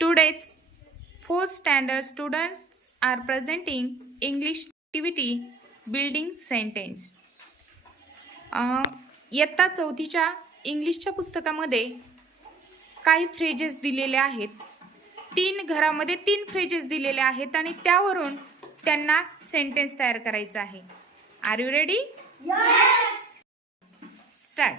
Today's fourth standard students are presenting English activity building sentence. इयत्ता चौथीच्या इंग्लिशच्या पुस्तकामध्ये काही फ्रेजेस दिलेले आहेत. तीन घरामध्ये तीन फ्रेजेस दिलेले आहेत आणि त्यावरून त्यांना सेंटेन्स तयार करायचा आहे. R you ready start